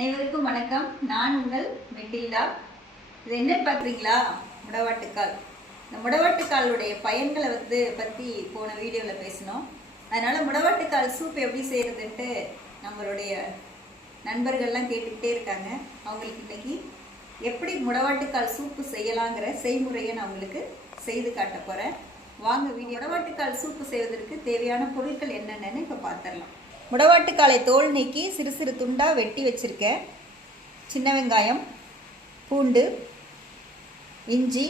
அனைவருக்கும் வணக்கம். நான் உங்கள் மெட்டில்டா இது என்ன பார்க்குறீங்களா? முடவாட்டுக்கால். இந்த முடவாட்டுக்காலுடைய பயன்களை வந்து பற்றி போன வீடியோவில் பேசினோம். அதனால் முடவாட்டுக்கால் சூப் எப்படி செய்கிறதுன்ட்டு நம்மளுடைய நண்பர்கள்லாம் கேட்டுக்கிட்டே இருக்காங்க. அவங்களுக்கு இன்றைக்கி எப்படி முடவாட்டுக்கால் சூப்பு செய்யலாங்கிற செய்முறையை நான் உங்களுக்கு செய்து காட்ட போகிறேன் வாங்க வீடியோ. முடவாட்டுக்கால் சூப்பு செய்வதற்கு தேவையான பொருட்கள் என்னென்னு இப்போ பார்த்துடலாம் முடவாட்டுக்காலை தோல் நீக்கி சிறு சிறு துண்டாக வெட்டி வச்சுருக்கேன் சின்ன வெங்காயம் பூண்டு இஞ்சி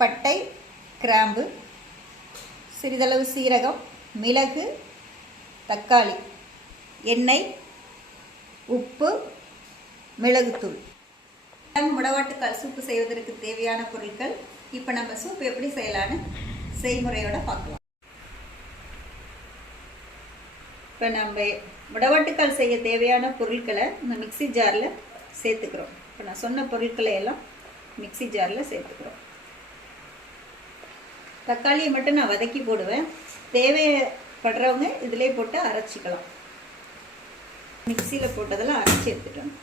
பட்டை கிராம்பு சிறிதளவு சீரகம் மிளகு தக்காளி எண்ணெய் உப்பு மிளகுத்தூள். முடவாட்டுக்கால் சூப்பு செய்வதற்கு தேவையான பொருட்கள். இப்போ நம்ம சூப் எப்படி செய்யலான்னு செய்முறையோடு பார்க்கலாம். இப்போ நம்ம முடவாட்டுக்கால் செய்ய தேவையான பொருட்களை இந்த மிக்ஸி ஜாரில் சேர்த்துக்கிறோம். இப்போ நான் சொன்ன பொருட்களை எல்லாம் மிக்ஸி ஜாரில் சேர்த்துக்கிறோம். தக்காளியை மட்டும் நான் வதக்கி போடுவேன். தேவைப்படுறவங்க இதிலே போட்டு அரைச்சிக்கலாம். மிக்சியில் போட்டதெல்லாம் அரைச்சி எடுத்துட்டோம்.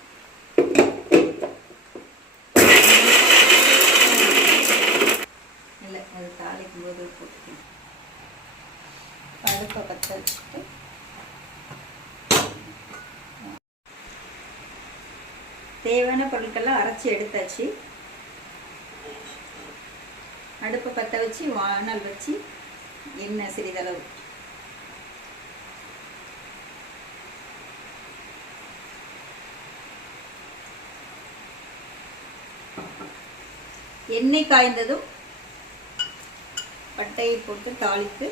இல்லை அது தாளிக்கும் போது போட்டுக்கணும் அடுப்பை பற்ற வச்சுட்டு தேவையான பொருட்கள்லாம் அரைச்சி எடுத்தாச்சு. அடுப்பை பற்ற வச்சு வானல் வச்சு எண்ணெய் சிறிதளவு. எண்ணெய் காய்ந்ததும் பட்டையை போட்டு தாளித்து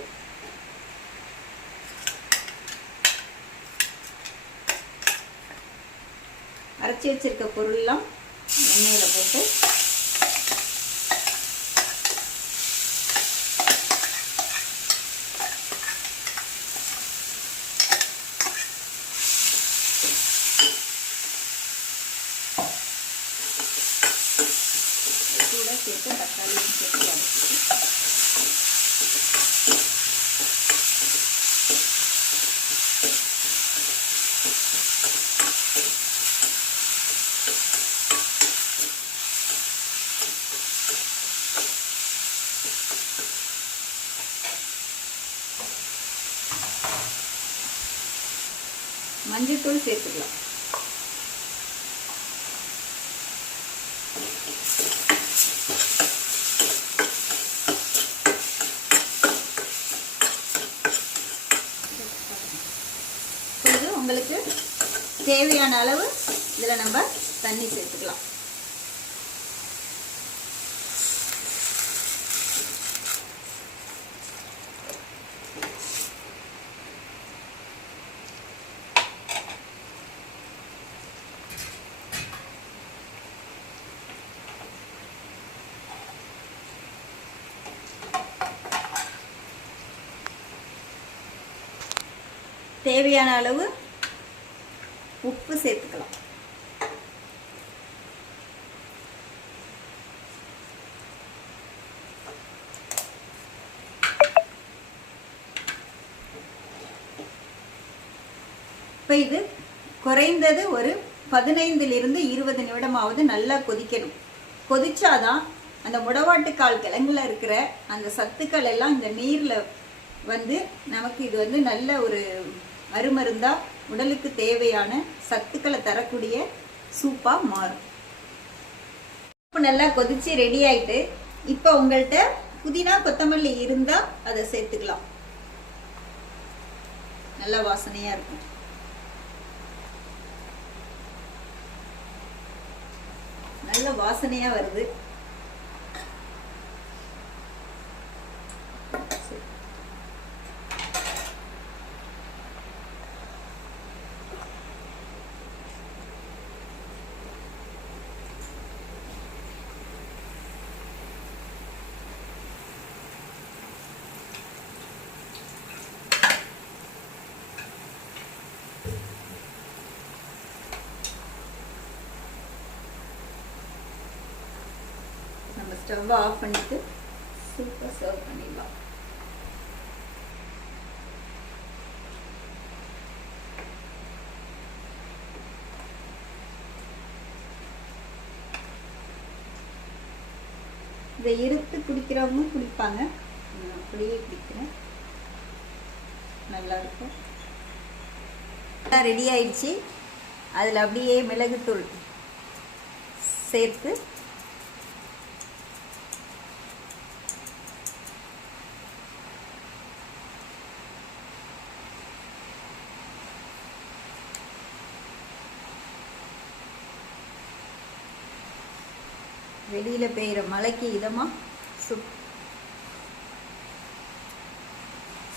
அரைச்சி வச்சிருக்க பொருள்லாம் எண்ணெயில் போட்டு. கூட சேர்த்து தக்காளியும் சேர்த்து மஞ்சள்தூள் சேர்த்துக்கலாம். உங்களுக்கு தேவையான அளவு இதில் நம்ம தண்ணி சேர்த்துக்கலாம். தேவையான அளவு உப்பு சேர்த்துக்கலாம். இப்போ இது குறைந்தது ஒரு பதினைந்திலிருந்து இருபது நிமிடமாவது நல்லா கொதிக்கணும். கொதிச்சாதான் அந்த முடவாட்டுக்கால் கிழங்குல இருக்கிற அந்த சத்துக்கள் எல்லாம் இந்த நீரில் வந்து நமக்கு இது வந்து நல்ல ஒரு அருமருந்தா உடலுக்கு தேவையான சத்துக்களை தரக்கூடிய சூப்பாக மாறும். இப்போ நல்லா கொதிச்சு ரெடி ஆயிட்டு இப்போ உங்கள்கிட்ட புதினா கொத்தமல்லி இருந்தால் அதை சேர்த்துக்கலாம். நல்ல வாசனையாக இருக்கும். நல்ல வாசனையாக வருது. ஸ்டவ்வை ஆஃப் பண்ணிவிட்டு சூப்பர் சர்வ் பண்ணிடலாம். இதை இருத்து குடிக்கிறவங்களும் குடிப்பாங்க. அப்படியே குடிக்கிறேன். நல்லாயிருக்கும் ரெடி ஆயிடுச்சு. அதில் அப்படியே மிளகுத்தூள் சேர்த்து வெளியில் பெய்கிற மழைக்கு இதமாக சூப்.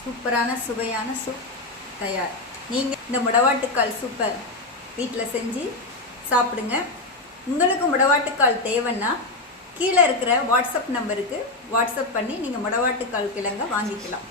சூப்பரான சுவையான சூப் தயார். நீங்கள் இந்த முடவாட்டுக்கால் சூப்பை வீட்டில் செஞ்சு சாப்பிடுங்க. உங்களுக்கு முடவாட்டுக்கால் தேவைன்னா கீழே இருக்கிற வாட்ஸ்அப் நம்பருக்கு வாட்ஸ்அப் பண்ணி நீங்கள் முடவாட்டுக்கால் கிழங்க வாங்கிக்கலாம்.